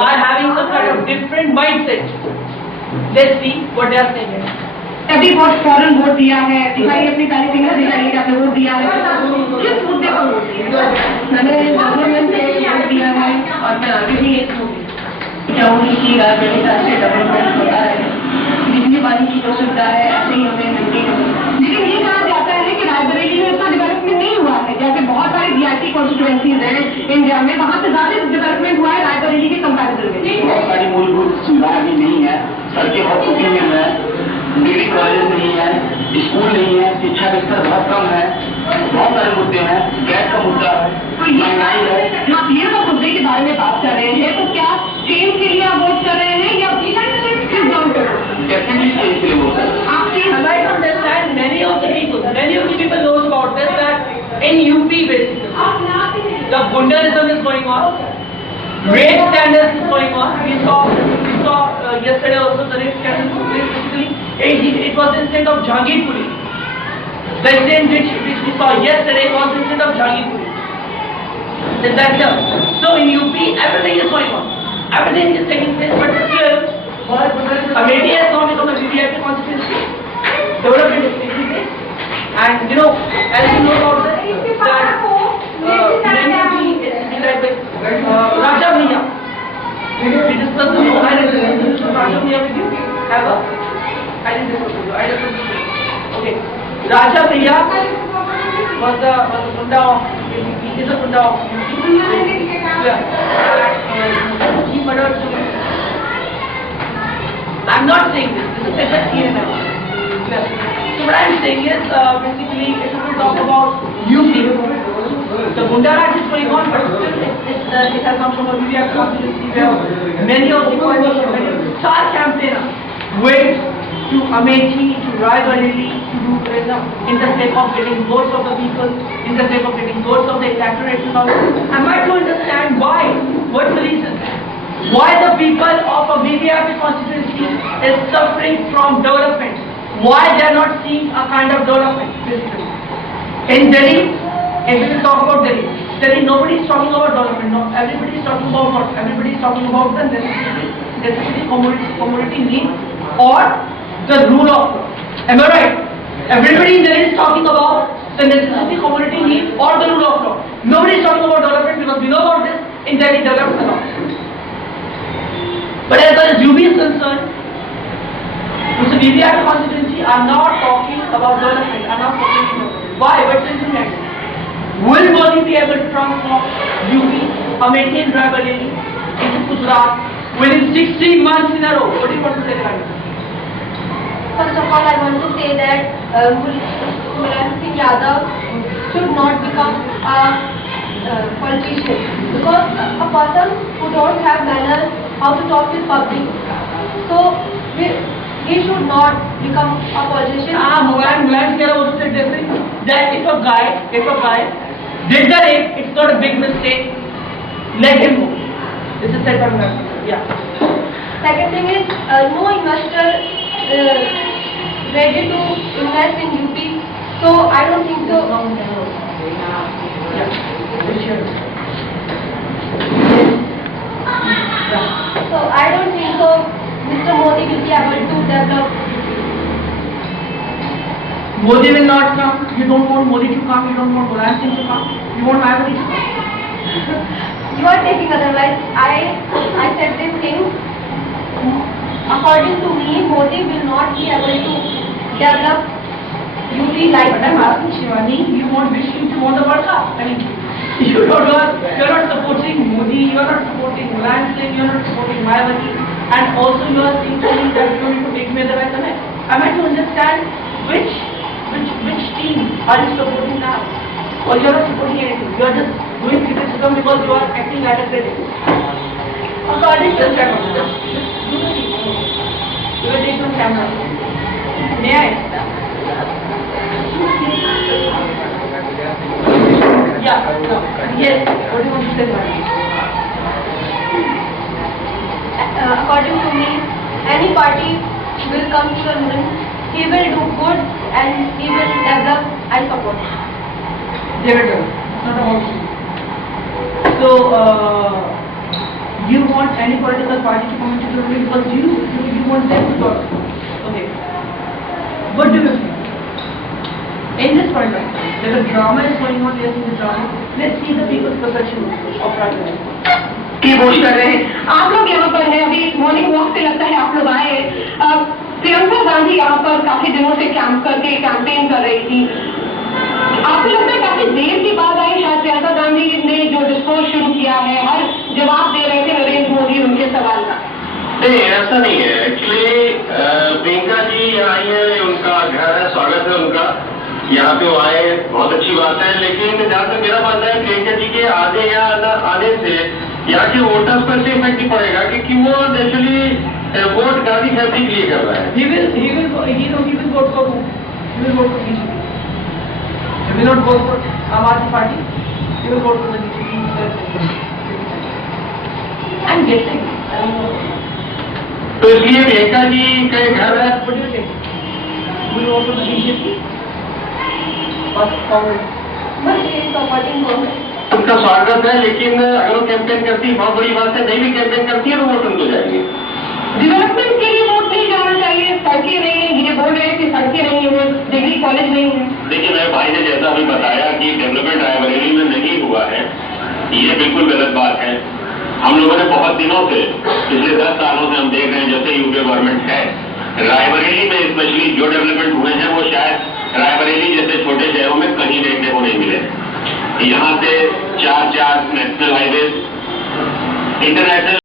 are having some kind of different mindset. Let's see what they are saying. अभी बहुत फौरन vote दिया है, दिखाई अपनी पहली फिंगर दिखाई कि आपने वोट दिया है, किस मुद्दे पर वोट दिया है? मैंने गवर्नमेंट पे वोट दिया है और मैं आगे भी एक चाहूँगी कि राजनीति का अच्छे डेवलपमेंट होता है, बिजली पानी की जो सुविधा है ऐसे ही हमें मिलती है। लेकिन ये कहा जाता है कि रायबरेली में इतना डेवलपमेंट नहीं हुआ है, जैसे बहुत सारे वीआईपी कॉन्स्टिट्यूएंसीज हैं इंडिया में, वहाँ से ज्यादा डेवलपमेंट हुआ है रायबरेली के कंपैरिजन में। बहुत सारी मूलभूत सुविधाएं भी नहीं है, सड़कें बहुत टूटी हुई है, डिग्री कॉलेज नहीं है, स्कूल नहीं है, शिक्षा का स्तर बहुत कम है, बहुत सारे मुद्दे हैं, गैस का मुद्दा है, महंगाई है। आप ये सब मुद्दे के बारे में बात कर रहे हैं, तो क्या चेंज के लिए आप वोट कर रहे हैं या किस डाउन कर रहे हैं? डेफिनेटली चेंज के लिए वोट कर रहे हैं। I don't understand many of the people knows about this, that in UP basically the Gundalism is going on, rape scandals is going on. We saw yesterday also the rape scandal. Basically, it was the incident of Jahangirpuri. The incident which we saw yesterday was the incident of Jahangirpuri. Is that clear? So in UP everything is going on, everything is taking place, but still Amethi has now become a VIP constituency. Development is taking place, and as you know about this, that Raja Bhaiya, we discussed the Raja Bhaiya with you. I didn't discuss with you. I discussed with you. Okay, Raja Bhaiya was a Gunda of he is a Gunda of he murdered. I'm not saying this. This is a CNN. So what I'm saying is, basically, if we talk about UP, the Gunda Raj is going on, but still it has come from a media constituency where many of the coalition star campaigners went to Amethi, to Raebareli, to do in the sake of getting votes of the people, in the sake of getting votes of the electorate and all. I'm trying to understand why. What's the reason? Why the people of a VVIP constituency is suffering from development? Why they are not seeing a kind of development? In Delhi, if we will talk about Delhi nobody is talking about development. No, everybody is talking about what? Everybody is talking about the necessity commodity need or the rule of law. Am I right? Everybody in Delhi is talking about the necessity commodity need or the rule of law. Nobody is talking about development because we know about this. In Delhi development a lot. But as far as UP is concerned, which the VVIP constituency are not talking about development, are not talking about why, what's the reason? Will Modi be able to transform UP, Amethi and Raebareli into Gujarat within 16 months in a row? What do you want to say about it? First of all, I want to say that Mulayam Singh Yadav should not become a politician, because a person who don't have manners how to talk with public, so he should not become a politician. Mulayam Singh Yadav also said this thing, that if a guy did the rape, it's not a big mistake, let him go. This is said by Mulayam Singh. Yeah. Second thing is, no investor ready to invest in UP, so I don't think so. So I don't think so Mr. Modi will be able to develop. Modi will not come. You don't want Modi to come. You don't want Mulayam Singh to come. You want Raebareli to come. You are taking otherwise. I said this thing. According to me, Modi will not be able to develop UP like. But I'm asking Shivani, you want which team you want the World Cup? I mean, you're not supporting Modi, you're not supporting Mulayam Singh, you're not supporting Mayawati, and also you are saying that you need to make me the right connect. I'm trying to understand which team are you supporting now? Or you're not supporting anything. You're just doing criticism because you are acting like a critic. According to the camera, just do the thing. You will take some camera. May I? Yeah. No. Yes. What do you want to say about it? According to me, any party will come to the ruling, he will do good and he will develop. I support. They will do. It's not about you. So you want any political party to come into the room because you want them to talk. Okay. What do you think? In this point of time, that a drama is going on, yes, in the drama, let's see the people's perception of Prime Minister. की vote कर रहे हैं आप लोग यहाँ पर हैं अभी मॉर्निंग वॉक से लगता है आप लोग आए प्रियंका गांधी यहाँ पर काफी दिनों से कैंप करके कैंपेन कर रही थी आपको लगता है काफी देर के बाद आई शायद प्रियंका गांधी ने जो डिस्कोर्स शुरू किया है हर जवाब दे रहे थे नरेंद्र मोदी उनके सवाल का नहीं ऐसा नहीं है एक्चुअली प्रियंका जी यहाँ आई है उनका घर है स्वागत है उनका यहाँ पे वो आए बहुत अच्छी बात है लेकिन जहाँ तक मेरा मानना है प्रियंका जी के आगे या आने से यहाँ के वोटर्स पर से इफेक्ट नहीं पड़ेगा क्योंकि वो नेचुरली वोट गांधी फैमिली के लिए कर रहा है He will vote for who? He will vote for BJP. He will not vote for Aam Aadmi Party. He will vote for the BJP. I'm guessing. I don't know. तो इसलिए प्रियंका जी का घर है What do you think? Will you vote for the BJP? Or Congress? But she is supporting Congress. उनका स्वागत है लेकिन अगर वो कैंपेन करती है बहुत बड़ी बात है नहीं भी कैंपेन करती है तो वोट उनको जाएंगे डेवलपमेंट के लिए वोट नहीं जाना चाहिए सड़कें नहीं है ये बोल रहे हैं कि सड़कें नहीं है डिग्री कॉलेज नहीं है देखिए मेरे भाई ने जैसा अभी बताया कि डेवलपमेंट रायबरेली में नहीं हुआ है ये बिल्कुल गलत बात है हम लोगों ने बहुत दिनों से पिछले 10 सालों से हम देख रहे हैं जैसे यूपी गवर्नमेंट है रायबरेली में स्पेशली जो डेवलपमेंट हुए हैं वो शायद रायबरेली जैसे छोटे शहरों में कहीं देखने को नहीं मिले यहाँ से 4 नेशनल हाईवे इंटरनेशनल